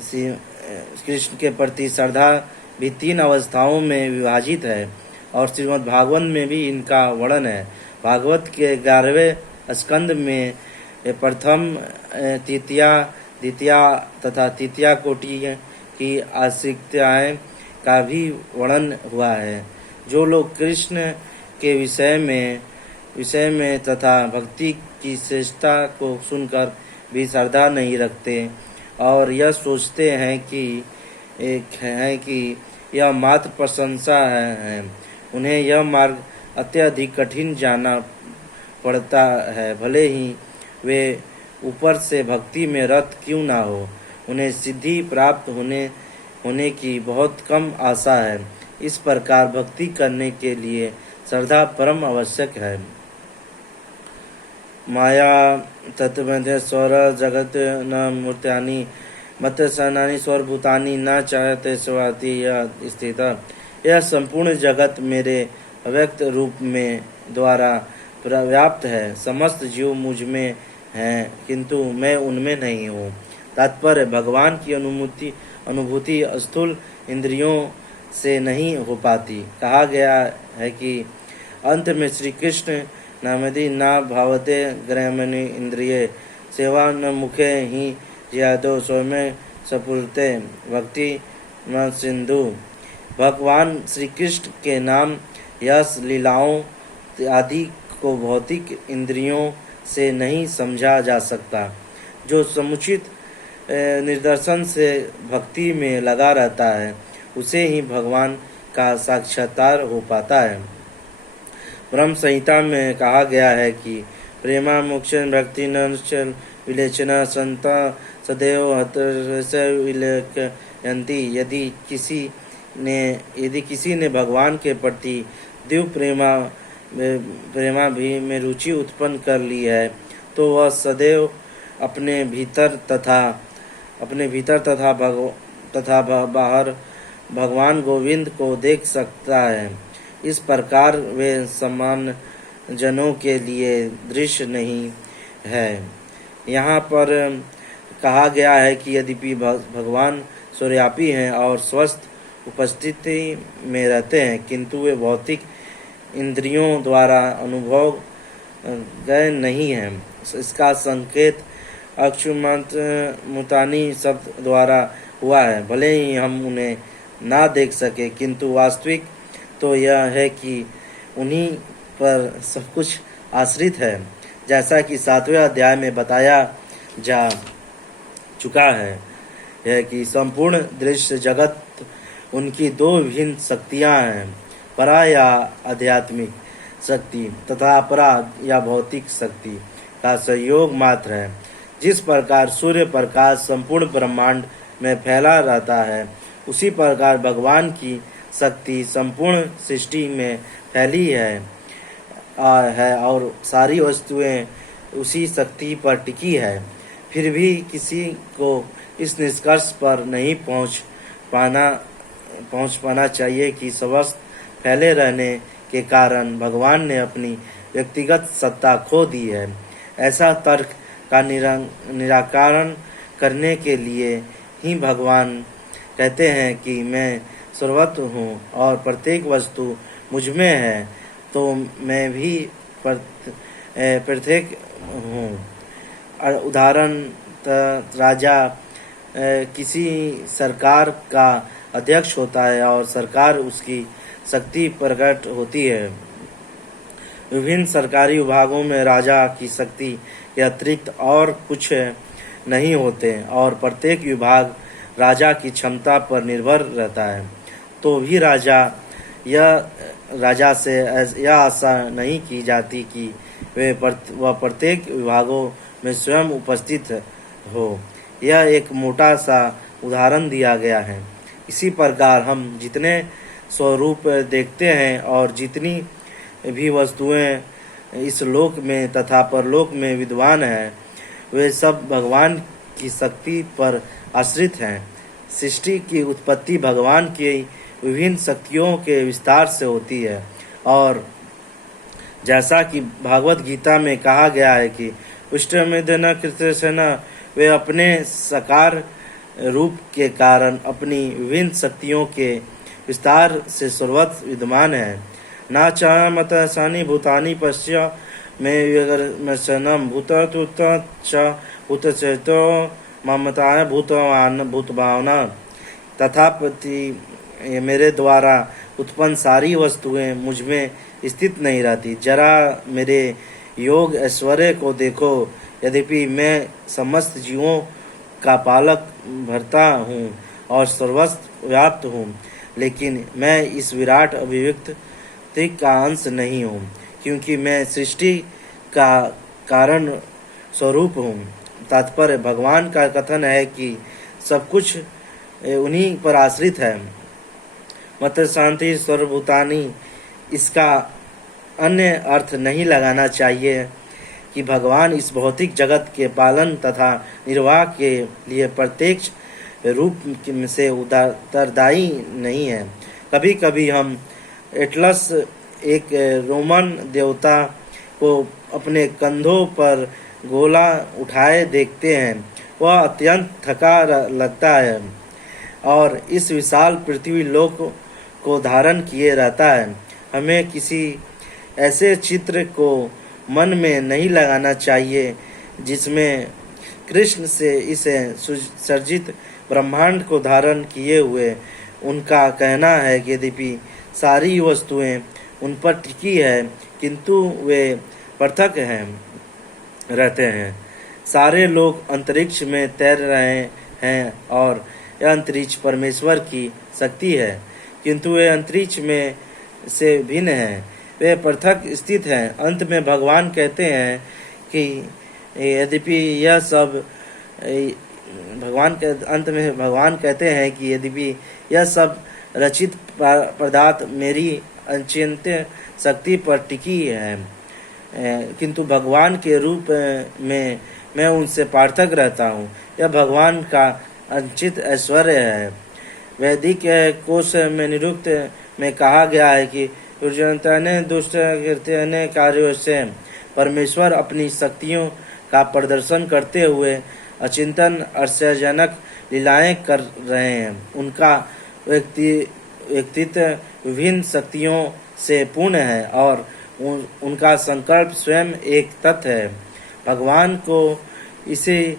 श्री कृष्ण के प्रति श्रद्धा भी 3 अवस्थाओं में विभाजित है और श्रीमद् भागवत में भी इनका वर्णन है। भागवत के 11वें स्कंद में प्रथम, तृतीया, द्वितीया तथा तृतीया कोटि की आश्रिताएं का भी वर्णन हुआ है। जो लोग कृष्ण के विषय में तथा भक्ति की श्रेष्ठता को सुनकर भी श्रद्धा नहीं रखते और यह सोचते हैं कि यह मात्र प्रशंसा है, उन्हें यह मार्ग अत्यधिक कठिन जाना पड़ता है। भले ही वे ऊपर से भक्ति में रत क्यों ना हो, उन्हें सिद्धि प्राप्त होने की बहुत कम आशा है। इस प्रकार भक्ति करने के लिए श्रद्धा परम आवश्यक है। माया तत्वमध्य स्वर जगत न मूर्त्यानि मत्स्यनानि स्वरभूतानि न चाहते स्वाति स्थित। यह संपूर्ण जगत मेरे अव्यक्त रूप में द्वारा व्याप्त है। समस्त जीव मुझ में हैं किंतु मैं उनमें नहीं हूँ। तात्पर्य, भगवान की अनुभूति स्थूल इंद्रियों से नहीं हो पाती। कहा गया है कि अंत में श्री कृष्ण नामदि न भावते ग्रामणि इंद्रिये सेवा न मुखे ही यादो स्वयं सपुरते भक्ति न सिंधु। भगवान श्री कृष्ण के नाम, यश, लीलाओं आदि को भौतिक इंद्रियों से नहीं समझा जा सकता। जो समुचित निर्दर्शन से भक्ति में लगा रहता है उसे ही भगवान का साक्षात्कार हो पाता है। ब्रह्म संहिता में कहा गया है कि प्रेमा मोक्ष भक्ति न विलेचना संता सदैव विलेकयन्ति। यदि किसी ने भगवान के प्रति दिव्य प्रेमा भी में रुचि उत्पन्न कर ली है तो वह सदैव अपने भीतर तथा बाहर भगवान गोविंद को देख सकता है। इस प्रकार वे समान जनों के लिए दृश्य नहीं है। यहाँ पर कहा गया है कि यद्यपि भगवान सर्वव्यापी हैं और स्वस्थ उपस्थिति में रहते हैं किंतु वे भौतिक इंद्रियों द्वारा अनुभव गए नहीं हैं। इसका संकेत अक्षुमतानि शब्द द्वारा हुआ है। भले ही हम उन्हें ना देख सके किंतु वास्तविक तो यह है कि उन्हीं पर सब कुछ आश्रित है। जैसा कि 7वें अध्याय में बताया जा चुका है कि संपूर्ण दृश्य जगत उनकी 2 विभिन्न शक्तियां हैं, परा या आध्यात्मिक शक्ति तथा अपरा या भौतिक शक्ति का संयोग मात्र है। जिस प्रकार सूर्य प्रकाश संपूर्ण ब्रह्मांड में फैला रहता है उसी प्रकार भगवान की शक्ति संपूर्ण सृष्टि में फैली है और सारी वस्तुएं उसी शक्ति पर टिकी है। फिर भी किसी को इस निष्कर्ष पर नहीं पहुंच पाना चाहिए कि समस्त फैले रहने के कारण भगवान ने अपनी व्यक्तिगत सत्ता खो दी है। ऐसा तर्क का निराकरण करने के लिए ही भगवान कहते हैं कि मैं सर्वत्र हूँ और प्रत्येक वस्तु मुझ में है तो मैं भी प्रत्येक हूँ। उदाहरण, राजा किसी सरकार का अध्यक्ष होता है और सरकार उसकी शक्ति प्रकट होती है। विभिन्न सरकारी विभागों में राजा की शक्ति के अतिरिक्त और कुछ नहीं होते और प्रत्येक विभाग राजा की क्षमता पर निर्भर रहता है। तो भी राजा से यह आशा नहीं की जाती कि वह प्रत्येक विभागों में स्वयं उपस्थित हो। यह एक मोटा सा उदाहरण दिया गया है। इसी प्रकार हम जितने स्वरूप देखते हैं और जितनी भी वस्तुएं इस लोक में तथा परलोक में विद्वान हैं वे सब भगवान की शक्ति पर आश्रित हैं। सृष्टि की उत्पत्ति भगवान की विभिन्न शक्तियों के विस्तार से होती है और जैसा कि भागवत गीता में कहा गया है कि उष्टमेधन कृतसेन, वे अपने साकार रूप के कारण अपनी विभिन्न शक्तियों के विस्तार से सर्वत्र विद्यमान है। ना चाह मत सानी भूतानी पश्य में सनम भूत भूत चेतो ममताय भूतवान भूत भावना तथापि मेरे द्वारा उत्पन्न सारी वस्तुएं मुझ में स्थित नहीं रहती। जरा मेरे योग ऐश्वर्य को देखो। यद्यपि मैं समस्त जीवों का पालक भरता हूँ और सर्वस्व व्याप्त हूँ, लेकिन मैं इस विराट अभिव्यक्ति का अंश नहीं हूँ, क्योंकि मैं सृष्टि का कारण स्वरूप हूँ। तात्पर्य भगवान का कथन है कि सब कुछ उन्हीं पर आश्रित है। मत शांति सर्वभूतानि, इसका अन्य अर्थ नहीं लगाना चाहिए कि भगवान इस भौतिक जगत के पालन तथा निर्वाह के लिए प्रत्यक्ष रूप से उत्तरदायी नहीं है। कभी कभी हम एटलस, एक रोमन देवता को अपने कंधों पर गोला उठाए देखते हैं। वह अत्यंत थका लगता है और इस विशाल पृथ्वी लोक को धारण किए रहता है। हमें किसी ऐसे चित्र को मन में नहीं लगाना चाहिए जिसमें कृष्ण से इसे सर्जित ब्रह्मांड को धारण किए हुए। उनका कहना है कि यद्यपि सारी वस्तुएं उन पर टिकी है, किंतु वे पृथक रहते हैं। सारे लोग अंतरिक्ष में तैर रहे हैं और यह अंतरिक्ष परमेश्वर की शक्ति है, किंतु वे अंतरिक्ष में से भिन्न हैं, वे पृथक स्थित हैं। अंत में भगवान कहते हैं कि यद्यपि यह सब भगवान कहते हैं कि यद्यपि यह सब रचित पदार्थ मेरी अचिंत्य शक्ति पर टिकी है, किंतु भगवान के रूप में मैं उनसे पृथक रहता हूँ। यह भगवान का अंचित ऐश्वर्य है। वैदिक कोश में निरुक्त में कहा गया है कि ने दुष्ट कृत्य कार्यों से परमेश्वर अपनी शक्तियों का प्रदर्शन करते हुए अचिंतन आश्चर्यजनक लीलाएं कर रहे हैं। उनका व्यक्तित्व विभिन्न शक्तियों से पूर्ण है और उनका संकल्प स्वयं एक तत्व है। भगवान को इसे